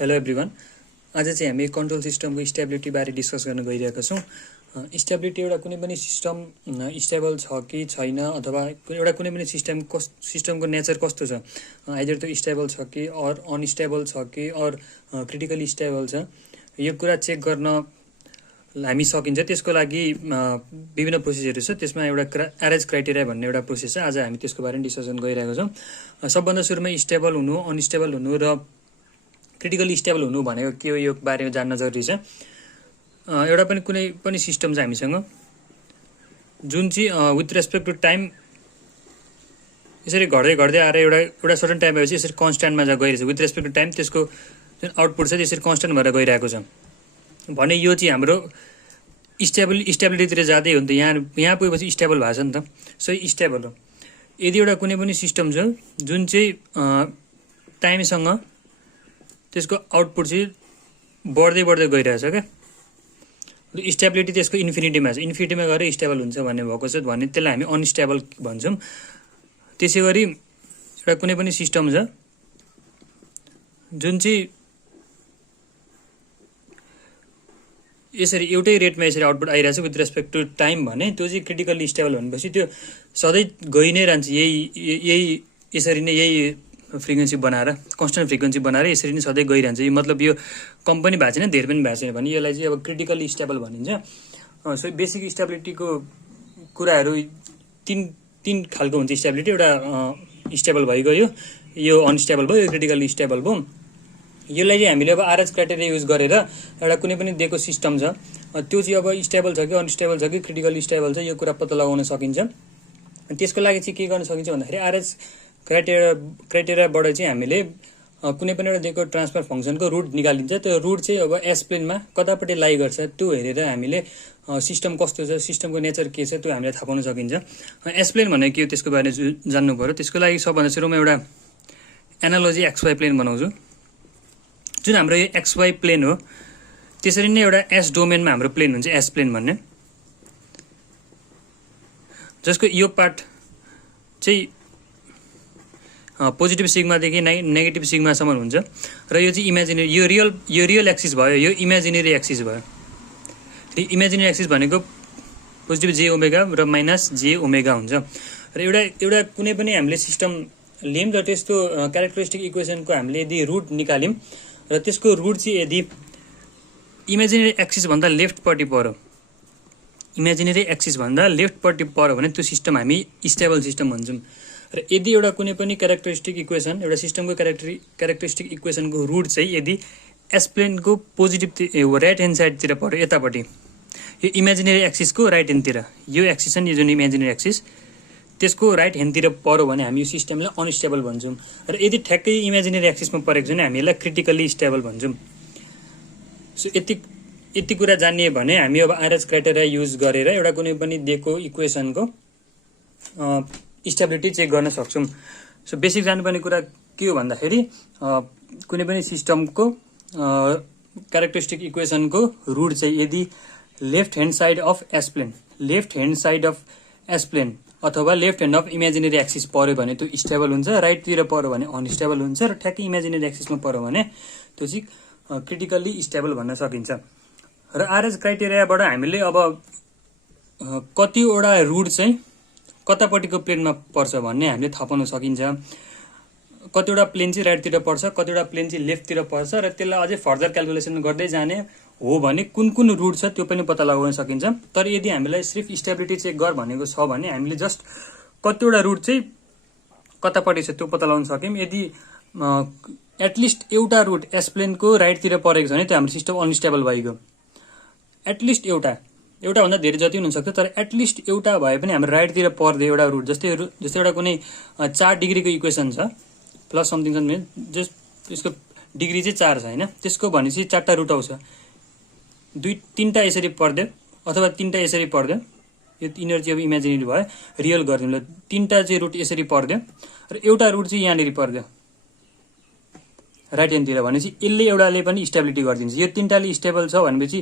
Hello everyone. आज चाहिँ हामी कन्ट्रोल सिस्टमको स्टेबिलिटी बारे डिस्कस गर्न गइरहेका छौँ। स्टेबिलिटी एउटा कुनै पनि सिस्टम स्टेबल छ कि छैन अथवा एउटा कुनै पनि सिस्टमको नेचर कस्तो छ, आइदर त्यो स्टेबल छ कि अर अनस्टेबल छ कि अर क्रिटिकली स्टेबल छ, यो कुरा चेक गर्न हामी सकिन्छ। त्यसको लागि विभिन्न प्रोसेसहरू छ। त्यसमा एउटा एरेज क्राइटेरिया भन्ने एउटा प्रोसेस छ। आज हामी त्यसको बारेमा डिस्कसन गरिरहेका छौँ। सबभन्दा सुरुमा स्टेबल हुनु, अनस्टेबल हुनु र क्रिटिकली स्टेबल हुनु भनेको के हो, यो बारेमा जान्न जरुरी छ। एउटा पनि कुनै पनि सिस्टम छ हामीसँग जुन चाहिँ विथ रेस्पेक्ट टु टाइम यसरी घट्दै घट्दै आएर एउटा सर्टन टाइम भएपछि यसरी कन्स्ट्यान्टमा गइरहेछ। विथ रेस्पेक्ट टु टाइम त्यसको जुन आउटपुट छ त्यसरी कन्स्ट्यान्ट भएर गइरहेको छ भने यो चाहिँ हाम्रो स्टेबिलिटीतिर जाँदै हो नि त। यहाँ पुगेपछि स्टेबल भएको छ नि त, सो स्टेबल हो। यदि एउटा कुनै पनि सिस्टम छ जुन चाहिँ टाइमसँग त्यसको आउटपुट चाहिँ बढ्दै बढ्दै गइरहेछ क्या, स्टेबिलिटी त्यसको इन्फिनिटीमा छ, इन्फिनिटीमा गएर स्टेबल हुन्छ भन्ने भएको छ भने त्यसलाई हामी अनस्टेबल भन्छौँ। त्यसै गरी एउटा कुनै पनि सिस्टम छ जुन चाहिँ यसरी एउटै रेटमा यसरी आउटपुट आइरहेछ विथ रेस्पेक्ट टु टाइम भने त्यो चाहिँ क्रिटिकली स्टेबल भनेपछि त्यो सधैँ गइ नै रहन्छ। यही यसरी नै यही फ्रिक्वेन्सी बनाएर कन्स्टेन्ट फ्रिक्वेन्सी बनाएर यसरी नै सधैँ गइरहन्छ। यो मतलब यो कम पनि भएको छैन, धेर पनि भएको छैन भने यसलाई चाहिँ अब क्रिटिकली स्टेबल भनिन्छ। सो बेसिक स्टेबिलिटीको कुराहरू तीन खालको हुन्छ स्टेबिलिटी। एउटा स्टेबल भइगयो, यो अनस्टेबल भयो, यो क्रिटिकली स्टेबल भयो। यसलाई चाहिँ हामीले अब आरएच क्राइटेरिया युज गरेर एउटा कुनै पनि दिएको सिस्टम छ त्यो चाहिँ अब स्टेबल छ कि अनस्टेबल छ कि क्रिटिकली स्टेबल छ, यो कुरा पत्ता लगाउन सकिन्छ। त्यसको लागि चाहिँ के गर्न सकिन्छ भन्दाखेरि आरएच क्राइटेरियाबाट चाहिँ हामीले कुनै पनि एउटा दिएको ट्रान्सफर फङ्सनको रुट निकालिन्छ। त्यो रुट चाहिँ अब एस प्लेनमा कतापट्टि लाई गर्छ त्यो हेरेर हामीले सिस्टम कस्तो छ, सिस्टमको नेचर के छ त्यो हामीले थाहा पाउन सकिन्छ। एस प्लेन भनेको के हो त्यसको बारेमा जान्नु पऱ्यो। त्यसको लागि सबभन्दा सुरुमा एउटा एनालोजी एक्सवाई प्लेन बनाउँछु। जुन हाम्रो यो एक्सवाई प्लेन हो त्यसरी नै एउटा एस डोमेनमा हाम्रो प्लेन हुन्छ, एस प्लेन भन्ने, जसको यो पार्ट चाहिँ पोजिटिभ सिग्मादेखि नेगेटिभ सिग्मासम्म हुन्छ र यो चाहिँ इमेजिनेरी, यो रियल एक्सिस भयो, यो इमेजिनेरी एक्सिस भयो। इमेजिनेरी एक्सिस भनेको पोजिटिभ जे ओमेगा र माइनस जे ओमेगा हुन्छ। र एउटा कुनै पनि हामीले सिस्टम लियौँ र त्यस्तो क्यारेक्टरिस्टिक इक्वेसनको हामीले यदि रुट निकाल्यौँ र त्यसको रुट चाहिँ यदि इमेजिनेरी एक्सिसभन्दा लेफ्टपट्टि पऱ्यो, इमेजिनेरी एक्सिसभन्दा लेफ्टपट्टि पऱ्यो भने त्यो सिस्टम हामी स्टेबल सिस्टम भन्छौँ। र यदि एउटा कुनै पनि क्यारेक्टरिस्टिक इक्वेसन, एउटा सिस्टमको क्यारेक्टरिस्टिक इक्वेसनको रुट चाहिँ यदि एस प्लेनको पोजिटिभ राइट ह्यान्ड साइडतिर पऱ्यो, यतापट्टि यो इमेजिनेरी एक्सिसको राइट ह्यान्डतिर, यो एक्सिस छ नि, यो जुन इमेजिनेरी एक्सिस त्यसको राइट ह्यान्डतिर पऱ्यो भने हामी यो सिस्टमलाई अनस्टेबल भन्छौँ। र यदि ठ्याक्कै इमेजिनेरी एक्सिसमा परेको छ भने हामी यसलाई क्रिटिकली स्टेबल भन्छौँ। सो यति कुरा जानिए भने हामी अब आरएच क्राइटेरिया युज गरेर एउटा कुनै पनि दिएको इक्वेसनको स्टेबिलिटी चेक गर्न सक्छौँ। सो बेसिक जानुपर्ने कुरा के हो भन्दाखेरि कुनै पनि सिस्टमको क्यारेक्टरिस्टिक इक्वेसनको रुट चाहिँ यदि left hand side of S plane, left hand side of S plane अथवा left hand of imaginary axis पऱ्यो भने त्यो स्टेबल हुन्छ, राइटतिर पऱ्यो भने अनस्टेबल हुन्छ, र ठ्याक्कै इमेजिनेरी एक्सिसमा पऱ्यो भने त्यो चाहिँ क्रिटिकल्ली स्टेबल भन्न सकिन्छ। र आरएच क्राइटेरियाबाट हामीले अब कतिवटा रुट चाहिँ कतापट्टिको प्लेनमा पर्छ भन्ने हामीले थाहा पाउन सकिन्छ। कतिवटा प्लेन चाहिँ राइटतिर पर्छ, कतिवटा प्लेन चाहिँ लेफ्टतिर पर्छ, र त्यसलाई अझै फर्दर क्यालकुलेसन गर्दै जाने हो भने कुन रुट छ त्यो पनि पत्ता लगाउन सकिन्छ। तर यदि हामीलाई सिर्फ स्टेबिलिटी चेक गर भनेको छ भने हामीले जस्ट कतिवटा रुट चाहिँ कतापट्टि छ त्यो पत्ता लगाउन सक्यौँ। यदि एटलिस्ट एउटा रुट एस प्लेनको राइटतिर परेको छ भने त्यो हाम्रो सिस्टम अनस्टेबल भइगयो। एटलिस्ट एउटाभन्दा धेरै जति पनि हुनसक्छ, तर एटलिस्ट एउटा भए पनि हाम्रो राइटतिर पर्दै एउटा रुट, जस्तै एउटा कुनै 4 डिग्रीको इक्वेसन छ, प्लस समथिङ छ भने त्यसको डिग्री चाहिँ 4 छ होइन, त्यसको भनेपछि 4टा रुट आउँछ, 2-3टा यसरी पर्दै अथवा 3टा यसरी पर्दै, यो यिनीहरू चाहिँ अब इमेजिनेरी भयो, रियल गरिदिउँ ल, 3टा चाहिँ रुट यसरी पर्दै र एउटा रुट चाहिँ यहाँनिर पर्दै राइट ह्यान्डतिर भनेपछि यसले एउटाले पनि स्टेबिलिटी गरिदिन्छ। यो 3टाले स्टेबल छ भनेपछि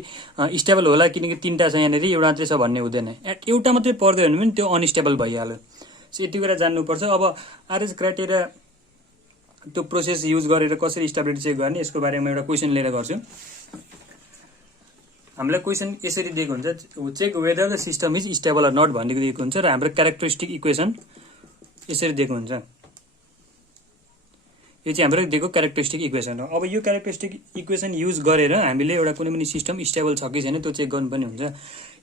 स्टेबल होला, किनकि 3टा छ यहाँनिर, एउटा मात्रै छ भन्ने हुँदैन। एउटा मात्रै पर्दै भने पनि त्यो अनस्टेबल भइहाल्यो। सो यति कुरा जान्नुपर्छ। अब आरएच क्राइटेरिया त्यो प्रोसेस युज गरेर कसरी स्टेबिलिटी चेक गर्ने यसको बारेमा एउटा क्वेसन लिएर गर्छु। हामीलाई क्वेसन यसरी दिएको हुन्छ, check whether the system is stable or not भन्ने दिएको हुन्छ र हाम्रो क्यारेक्टरिस्टिक इक्वेसन यसरी दिएको हुन्छ। यो चाहिँ हाम्रो दिएको क्यारेक्टरिस्टिक इक्वेसन हो। अब यो क्यारेक्टरिस्टिक इक्वेसन युज गरेर हामीले एउटा कुनै पनि सिस्टम स्टेबल छ कि छैन त्यो चेक गर्नुपर्ने हुन्छ।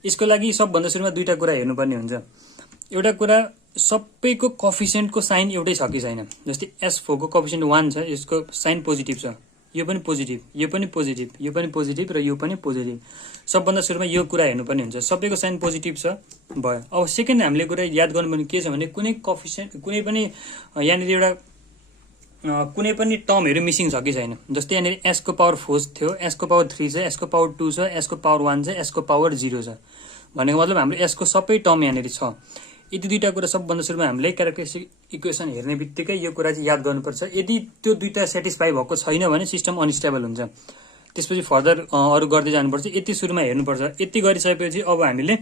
यसको लागि सबभन्दा सुरुमा दुईटा कुरा हेर्नुपर्ने हुन्छ। एउटा कुरा सबैको कोफिसिएन्टको साइन एउटै छ कि छैन। जस्तै S4 को कोफिसिएन्ट 1 छ, यसको साइन पोजिटिभ छ, यो पनि पोजिटिभ, यो पनि पोजिटिभ, यो पनि पोजिटिभ र यो पनि पोजिटिभ। सबभन्दा सुरुमा यो कुरा हेर्नुपर्ने हुन्छ, सबैको साइन पोजिटिभ छ भयो। अब सेकेन्ड हामीले कुरा याद गर्नुपर्ने के छ भने कुनै कोफिसिएन्ट कुनै पनि यहाँनिर एउटा कुनै पनि टर्महरू मिसिङ छ कि छैन। जस्तै यहाँनिर S को पावर 4 थियो, S को पावर 3 छ, S को पावर 2 छ, S को पावर 1 छ, S को पावर 0 छ। भनेको मतलब हाम्रो S को सबै टर्म यहाँनिर छ। यति दुईटा कुरा सबभन्दा सुरुमा हामीले क्यारेक्टरिस्टिक इक्वेसन हेर्ने बित्तिकै यो कुरा चाहिँ याद गर्नुपर्छ। यदि त्यो दुईटा सेटिस्फाई भएको छैन भने सिस्टम अनस्टेबल हुन्छ। त्यसपछि फर्दर अरू गर्दै जानुपर्छ। यति सुरुमा हेर्नुपर्छ। यति गरिसकेपछि अब हामीले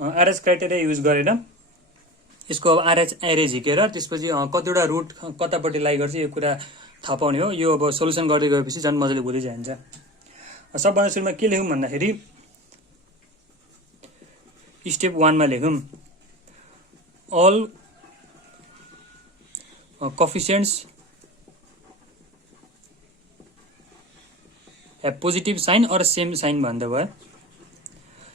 आरएच क्राइटेरिया युज गरेर यसको अब आरएच एरे झिकेर त्यसपछि कतिवटा रुट कतापट्टि लाई गर्छ यो कुरा थाहा पाउने हो। यो अब सोल्युसन गर्दै गएपछि झन् मजाले बुझ्दै जान्छ। सबभन्दा सुरुमा के लेखौँ भन्दाखेरि स्टेप 1 मा लेखौँ all coefficients have positive sign or same sign भन्दा भयो।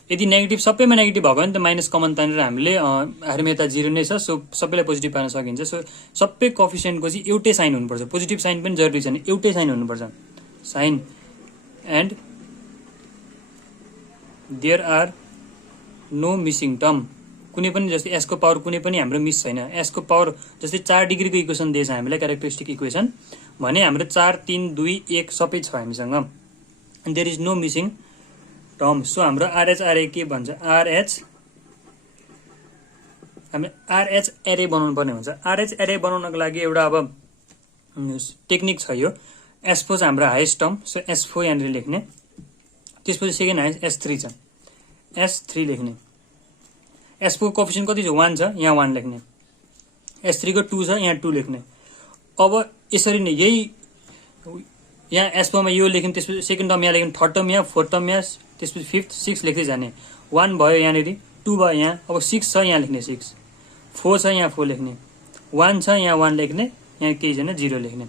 यदि नेगेटिभ सबैमा नेगेटिभ भएको भने त माइनस कमन तानेर हामीले हाम्रो यता 0 नै छ, सो सबैलाई पोजिटिभ पार्न सकिन्छ। सो सबै कोफिसिएन्टको चाहिँ एउटै साइन हुनुपर्छ। पोजिटिभ साइन पनि जरुरी छैन, एउटै साइन हुनुपर्छ। Sign and there are no missing term. कुनै पनि जस्तै S को पावर कुनै पनि हाम्रो मिस छैन। S को पावर जस्तै 4 डिग्रीको इक्वेसन दिएछ हामीलाई क्यारेक्टरिस्टिक इक्वेसन भने हाम्रो 4 3 2 1 सबै छ हामीसँग। And there is no missing term. So हाम्रो आरएच एरे के भन्छ, हामीले आरएच एरे बनाउनु पर्ने हुन्छ। आरएच एरे बनाउनको लागि एउटा अब टेक्निक छ। यो S4 छ हाम्रो हाइएस्ट टर्म, सो S4 यहाँनिर लेख्ने। त्यसपछि सेकेन्ड हाइएस्ट S3 छ, S3 लेख्ने। S4 को कोफिसिएन्ट कति छ, 1 छ, यहाँ 1 लेख्ने। S3 को 2 छ, यहाँ 2 लेख्ने। अब यसरी नै यही यहाँ S4 मा यो लेख्यौँ, त्यसपछि सेकेन्ड टर्म यहाँ लेख्यौँ, थर्ड टर्म यहाँ, फोर्थ टर्म यहाँ, त्यसपछि फिफ्थ 6 लेख्दै जाने। 1 भयो यहाँनिर, 2 भयो यहाँ, अब 6 छ यहाँ लेख्ने, 6 4 छ यहाँ 4 लेख्ने, 1 छ यहाँ 1 लेख्ने, यहाँ केही छैन 0 लेख्ने।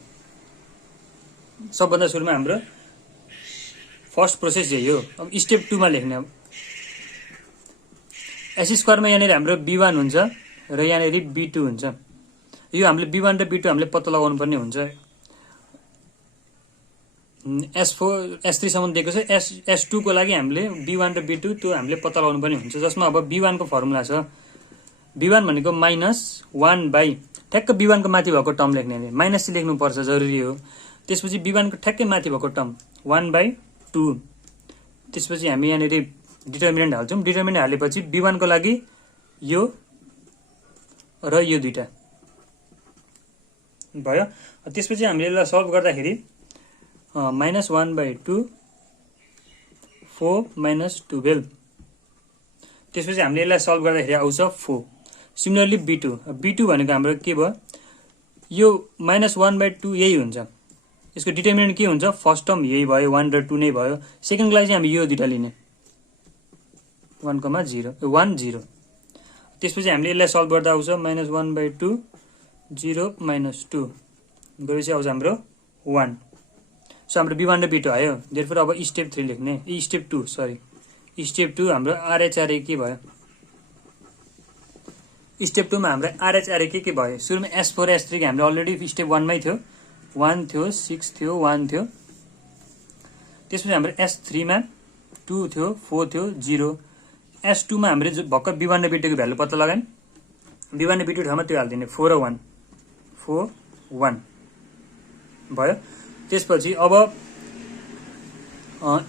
सबभन्दा सुरुमा हाम्रो फर्स्ट प्रोसेस यही हो। अब स्टेप 2 मा लेख्ने। अब S स्क्वायर मा यहाँनिर हाम्रो B1 हुन्छ र यहाँनिर B2 हुन्छ। यो हामीले B1 र B2 हामीले पत्ता लगाउनु पर्ने हुन्छ। S4 S3 सम्म दिएको छ, S2 को लागि हामीले B1 र B2 त्यो हामीले पत्ता लगाउनु पर्ने हुन्छ। जसमा अब B1 को फर्मुला छ, B1 भनेको -1 बाइ ठ्याक्क B1 को माथि भएको टर्म लेख्ने, माइनस चाहिँ लेख्नु पर्छ, जरुरी हो। त्यसपछि B1 को ठ्याक्कै माथि भएको टर्म 1/2। त्यसपछि हामी यहाँनिर डिटर्मिनेन्ट हाल्छौँ। डिटर्मिनेन्ट हालेपछि B1 को लागि यो र यो दुईटा भयो। त्यसपछि हामीले यसलाई सल्भ गर्दाखेरि -1/2 4 -12। त्यसपछि हामीले यसलाई सल्भ गर्दाखेरि आउँछ 4। सिमिलरली B2 भनेको हाम्रो के भयो, यो -1/2 यही हुन्छ। यसको डिटर्मिनेन्ट के हुन्छ, फर्स्ट टर्म यही भयो, 1 र 2 नै भयो। सेकेन्डको लागि चाहिँ हामी यो दुईटा लिने, 1, 0 1 0। त्यसपछि हामीले यसलाई सल्भ गर्दा आउँछ -1/2 0 -2 गरेपछि आउँछ हाम्रो 1। सो हाम्रो B1 र B2 आयो। देयरफोर अब स्टेप 3 लेख्ने, स्टेप 2 सरी स्टेप 2 हाम्रो आरएच एरे के भयो। स्टेप 2 मा हाम्रो आरएच एरे के भयो। सुरुमा S4 S3 को हामीले अलरेडी स्टेप 1 मै थियो, 1 थियो 6 थियो 1 थियो। त्यसपछि हाम्रो S3 मा 2 थियो 4 थियो 0। S2 मा हामीले भक्क B1 र B2 को भ्यालु पत्ता लगायौँ। B1 र B2 ठाउँमा त्यो हाल्दिने, 4 र 1 4 1 भयो। त्यसपछि अब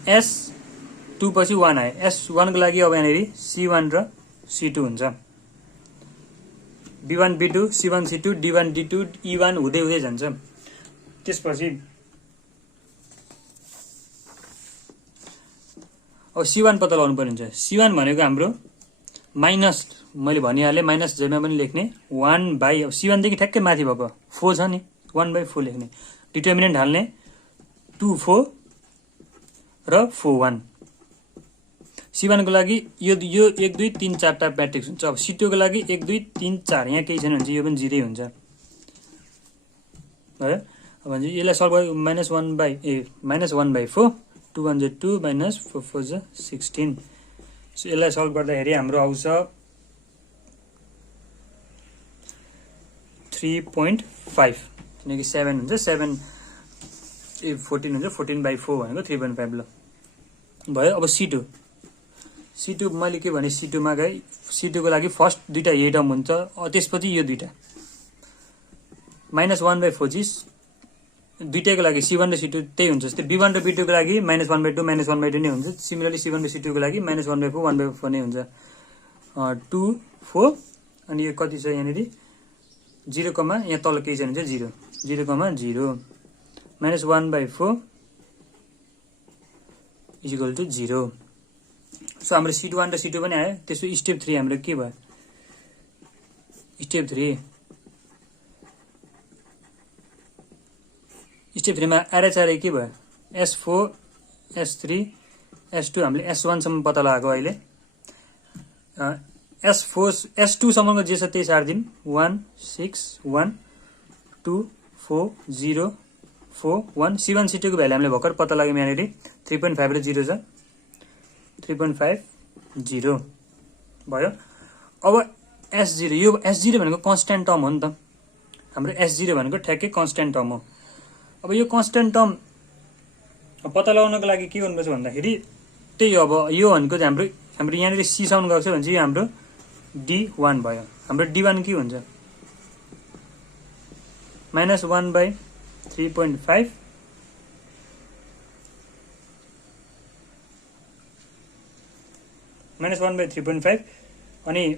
S2 पछि 1 आयो। S1 को लागि अब यहाँनिर C1 र C2 हुन्छ। B1 B2 C1 C2 D1 D2 E1 हुँदै हुँदै जान्छ। त्यसपछि अब C1 पत्ता लगाउनु पर्ने हुन्छ। C1 भनेको हाम्रो माइनस, मैले भनिहालेँ माइनस जेमा पनि लेख्ने 1 बाइ, अब C1 देखि ठ्याक्कै माथि भएको 4 छ नि, 1/4 लेख्ने, डिटर्मिनेन्ट हाल्ने 2 4 र 4 1। C1 को लागि यो 1 2 3 4 टा म्याट्रिक्स हुन्छ। अब C2 को लागि 1 2 3 4 यहाँ केही छैन भने चाहिँ यो पनि 0 हुन्छ भयो। अब भने यसलाई सल्भ गर्दा -1/4 2 1 जा 2 -4 4 जा 16। सो यसलाई सल्भ गर्दाखेरि हाम्रो आउँछ 3.5 किनकि 7 हुन्छ 7 14 हुन्छ 14/4 भनेको 3.5 ल भयो। अब C2 मैले के भने C2 मा गए C2 को लागि फर्स्ट दुईटा यही टर्म हुन्छ, त्यसपछि यो दुईटा -1/4 चाहिँ दुईटैको लागि C1 र C2 त्यही हुन्छ। जस्तै B1 र B2 को लागि -1/2 -1/2 नै हुन्छ। सिमिलरली C1 र C2 को लागि -1/4 1/4 नै हुन्छ। 2 4 अनि यो कति छ यहाँनिर 0 कमा यहाँ तल केही छैन 0 0 कमा 0 -1/4 = 0। सो हाम्रो C1 र C2 पनि आयो। त्यसो स्टेप 3 हाम्रो के भयो? स्टेप 3 मा RHRA के भयो? S4 S3 S2 हामीले S1 सम्म पत्ता लगाएको अहिले। S4 S2 सम्मको जे छ त्यही सार्दिम 1 6 1 2 4 0 4 1। C1 C2 को भ्यालु हामीले भर्खर पत्ता लाग्यौं यहाँनिर 3.5 र 0 छ 3.5 0 भयो। अब S0 यो S0 भनेको कन्स्ट्यान्ट टर्म हो नि त। हाम्रो S0 भनेको ठ्याक्कै कन्स्ट्यान्ट टर्म हो। अब यो कन्स्ट्यान्ट टर्म पत्ता लगाउनको लागि के गर्नुपर्छ भन्दाखेरि त्यही अब यो भनेको हाम्रो यहाँनिर C सम्म गएको छ भने चाहिँ यो हाम्रो D1 भयो। हाम्रो D1 के हुन्छ? -1/3.5 -1/3.5 अनि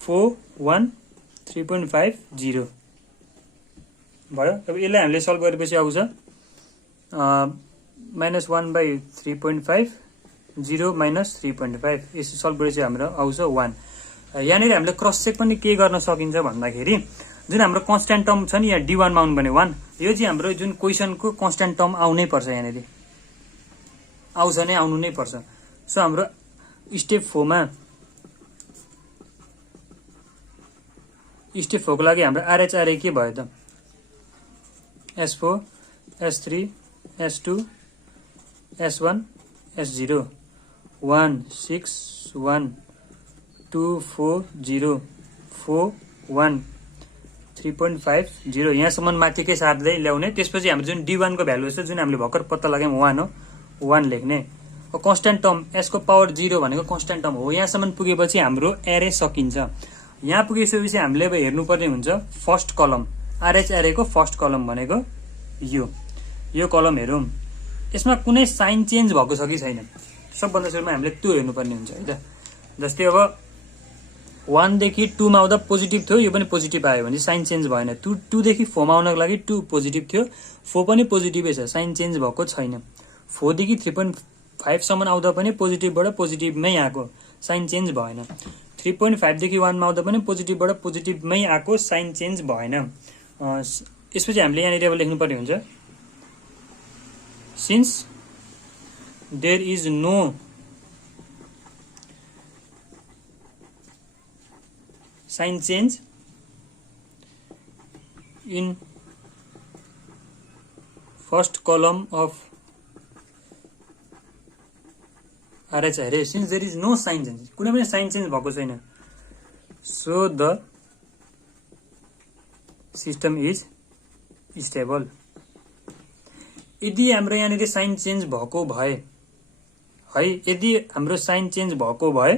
4 1 3.5 0 भयो। अब यसलाई हामीले सल्भ गरेपछि आउँछ -1/3.5 0 -3.5 यसो सल्भ गरेपछि हाम्रो आउँछ 1। यहाँनिर हामीले क्रस चेक पनि के गर्न सकिन्छ भन्दाखेरि जुन हाम्रो कन्स्ट्यान्ट टर्म छ नि यहाँ D1 मा आउनु पर्ने 1 यो चाहिँ हाम्रो जुन क्वेशनको कन्स्ट्यान्ट टर्म आउनै पर्छ यहाँनिर आउँछ नै आउनु नै पर्छ। सो हाम्रो स्टेप 4 मा स्टेप 4 को लागि हाम्रो RHRA के भयो त? S4 S3 S2 S1 S0 1 6 1 2 4 0 4 1 3.5 0 यहाँसम्म माथिकै सार्दै ल्याउने। त्यसपछि हाम्रो जुन D1 को भ्यालु छ जुन हामीले भर्खर पत्ता लगायौं 1 हो 1 लेख्ने। कन्स्ट्यान्ट टर्म S को पावर 0 भनेको कन्स्ट्यान्ट टर्म हो। यहाँसम्म पुगेपछि हाम्रो एरे सकिन्छ। यहाँ पुगेपछि हामीले अब हेर्नुपर्ने हुन्छ फर्स्ट कलम RHRA को फर्स्ट कलम भनेको यो कलम हेरौं। यसमा कुनै साइन चेन्ज भएको छ कि छैन सबभन्दा सुरुमा हामीले त्यो हेर्नुपर्ने हुन्छ है त। जस्तै अब 1 देखि 2 मा आउँदा पोजिटिभ थियो यो पनि पोजिटिभ आयो भने साइन चेन्ज भएन। 2 देखि 4 मा आउनको लागि 2 पोजिटिभ थियो 4 पनि पोजिटिभै छ साइन चेन्ज भएको छैन। 4 देखि 3.5 सम्म आउँदा पनि पोजिटिभबाट पोजिटिभमै आएको साइन चेन्ज भएन। 3.5 देखि 1 मा आउँदा पनि पोजिटिभबाट पोजिटिभमै आएको साइन चेन्ज भएन। यसपछि हामीले यहाँनिर अब लेख्नुपर्ने हुन्छ since there is no sign change in first column of RHRA since there is no sign change कुनै पनि साइन चेन्ज भएको छैन। so the system is stable। यदि हाम्रो यहाँनिर साइन चेन्ज भएको भए है यदि हाम्रो साइन चेन्ज भएको भए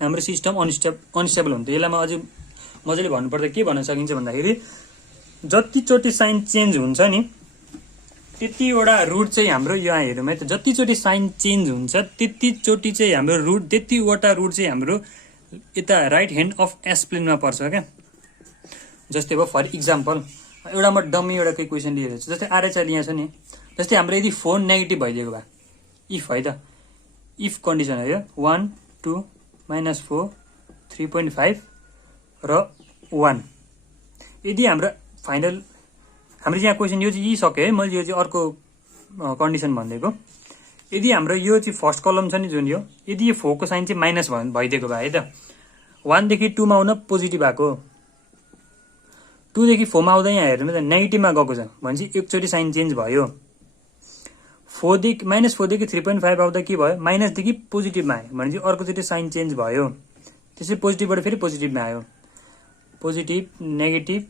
हाम्रो सिस्टम अनस्टेबल हुन्छ। यसलाई म अझै मजाले भन्नुपर्दा के भन्न सकिन्छ भन्दाखेरि जतिचोटि साइन चेन्ज हुन्छ नि त्यतिवटा रुट चाहिँ हाम्रो यहाँ हेरौँ है त। जतिचोटि साइन चेन्ज हुन्छ त्यतिचोटि चाहिँ हाम्रो रुट त्यतिवटा रुट चाहिँ हाम्रो यता राइट ह्यान्ड अफ एस प्लेनमा पर्छ क्या। जस्तै अब फर इक्जाम्पल एउटा म डम्मी एउटा केही क्वेसन लिएर छु। जस्तै RHRA यहाँ छ नि जस्तै हाम्रो यदि फोन नेगेटिभ भइदिएको भए इफ है त इफ कन्डिसन है यो 1 2 -4 3.5 र 1 यदि हाम्रो हाम्रो यहाँ क्वेसन यो चाहिँ यी सक्यो है। मैले यो चाहिँ अर्को कन्डिसन भनिदिएको। यदि हाम्रो यो चाहिँ फर्स्ट कलम छ नि जुन यो, यदि यो 4 को साइन चाहिँ माइनस भइदिएको भए है त, 1 देखि 2 मा आउन पोजिटिभ आएको, 2 देखि 4 मा आउँदा यहाँ हेर्नु त नेगेटिभमा गएको छ भनेपछि एकचोटि साइन चेन्ज भयो। -4 देखि 3.5 आउँदा के भयो, माइनस देखि पोजिटिभमा आयो भनेपछि अर्कोचोटि साइन चेन्ज भयो। त्यसै पोजिटिभबाट फेरि पोजिटिभमा आयो, पोजिटिभ नेगेटिभ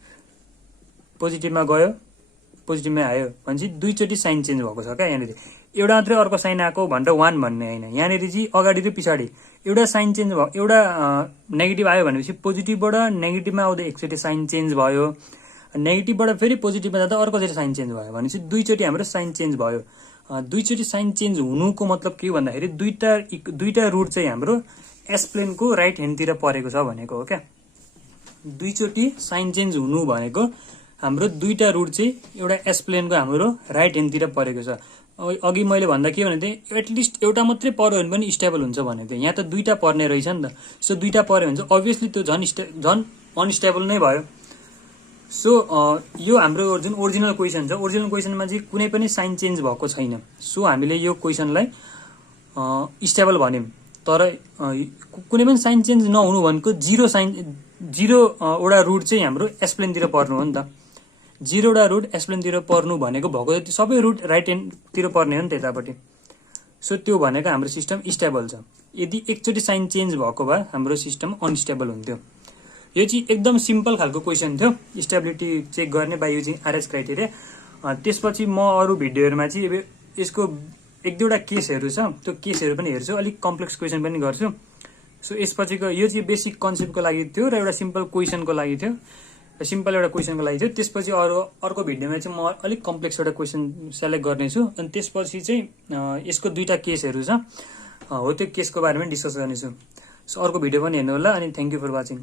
पोजिटिभमा गयो, पोजिटिभमा आयो भनेपछि दुईचोटि साइन चेन्ज भएको छ क्या। यहाँनिर एउटा मात्रै अर्को साइन आएको भनेर 1 भन्ने होइन, यहाँनिर चाहिँ अगाडि र पछाडि एउटा साइन चेन्ज भयो। एउटा नेगेटिभ आयो भनेपछि पोजिटिभबाट नेगेटिभमा आउँदा एकचोटि साइन चेन्ज भयो, नेगेटिभबाट फेरि पोजिटिभमा जाँदा अर्कोचोटि साइन चेन्ज भयो भनेपछि दुईचोटि हाम्रो साइन चेन्ज भयो। दुईचोटि साइन चेन्ज हुनुको मतलब के भन्दाखेरि दुईटा रुट चाहिँ हाम्रो एस प्लेनको राइट ह्यान्डतिर परेको छ भनेको हो क्या। दुईचोटि साइन चेन्ज हुनु भनेको हाम्रो दुईटा रुट चाहिँ एउटा एस प्लेनको हाम्रो राइट ह्यान्डतिर परेको छ। अघि मैले भन्दा के भने थिएँ, एटलिस्ट एउटा मात्रै पर्यो भने पनि स्टेबल हुन्छ भनेको थिएँ। यहाँ त दुईटा पर्ने रहेछ नि त। सो दुईटा पर्यो भने चाहिँ अभियसली त्यो झन् अनस्टेबल नै भयो। सो यो हाम्रो जुन ओरिजिनल क्वेसन छ, ओरिजिनल क्वेसनमा चाहिँ कुनै पनि साइन चेन्ज भएको छैन। सो हामीले यो क्वेसनलाई स्टेबल भन्यौँ। तर कुनै पनि साइन चेन्ज नहुनु भनेको जिरो वटा रुट चाहिँ हाम्रो एसप्लेनतिर पर्नु हो नि त। 0 वटा रुट एसप्लेनतिर पर्नु भनेको भएको जति सबै रुट राइट ह्यान्डतिर पर्ने हो नि त यतापट्टि। सो त्यो भनेको हाम्रो सिस्टम स्टेबल छ। यदि एकचोटि साइन चेन्ज भएको भए हाम्रो सिस्टम अनस्टेबल हुन्थ्यो। यो चाहिँ एकदम सिम्पल खालको क्वेसन थियो, स्टेबिलिटी चेक गर्ने बाई युजिङ आरएस क्राइटेरिया। त्यसपछि म अरू भिडियोहरूमा चाहिँ यसको 1-2वटा केसहरू छ, त्यो केसहरू पनि हेर्छु, अलिक कम्प्लेक्स क्वेसन पनि गर्छु। सो यसपछिको यो चाहिँ बेसिक कन्सेप्टको लागि थियो र एउटा सिम्पल क्वेसनको लागि थियो, सिम्पल एउटा क्वेसनको लागि थियो। त्यसपछि अर्को भिडियोमा चाहिँ म अलिक कम्प्लेक्स एउटा क्वेसन सेलेक्ट गर्नेछु अनि त्यसपछि चाहिँ यसको 2टा केसहरू छ हो, त्यो केसको बारेमा डिस्कस गर्नेछु। सो अर्को भिडियो पनि हेर्नु होला अनि थ्याङ्क यू फर वाचिङ।